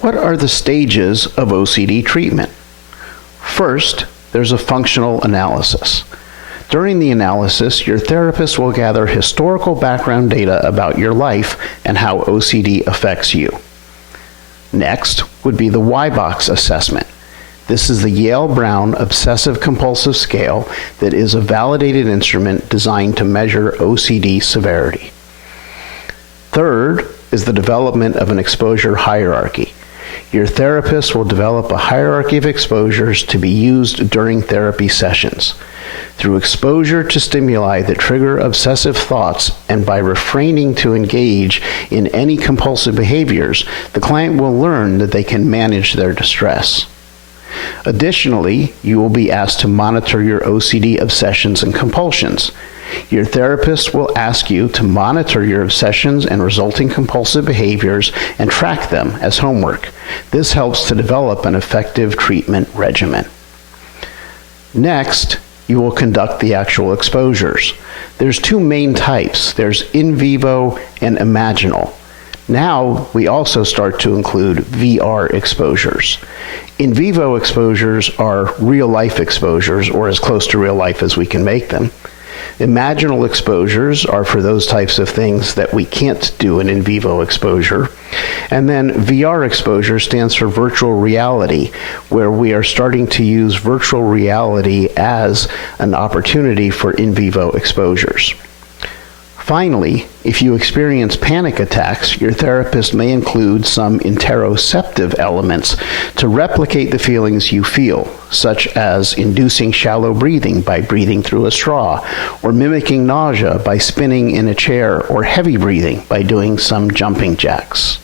What are the stages of OCD treatment? First, there's a functional analysis. During the analysis, your therapist will gather historical background data about your life and how OCD affects you. Next would be the Y-box assessment. This is the Yale-Brown Obsessive Compulsive Scale that is a validated instrument designed to measure OCD severity. Third is the development of an exposure hierarchy. Your therapist will develop a hierarchy of exposures to be used during therapy sessions. Through exposure to stimuli that trigger obsessive thoughts and by refraining to engage in any compulsive behaviors, the client will learn that they can manage their distress. Additionally, you will be asked to monitor your OCD obsessions and compulsions. Your therapist will ask you to monitor your obsessions and resulting compulsive behaviors and track them as homework. This helps to develop an effective treatment regimen. Next, you will conduct the actual exposures. There's two main types. There's in vivo and imaginal. Now, we also start to include VR exposures. In vivo exposures are real-life exposures, or as close to real life as we can make them. Imaginal exposures are for those types of things that we can't do an in vivo exposure. And then VR exposure stands for virtual reality, where we are starting to use virtual reality as an opportunity for in vivo exposures. Finally, if you experience panic attacks, your therapist may include some interoceptive elements to replicate the feelings you feel, such as inducing shallow breathing by breathing through a straw, or mimicking nausea by spinning in a chair, or heavy breathing by doing some jumping jacks.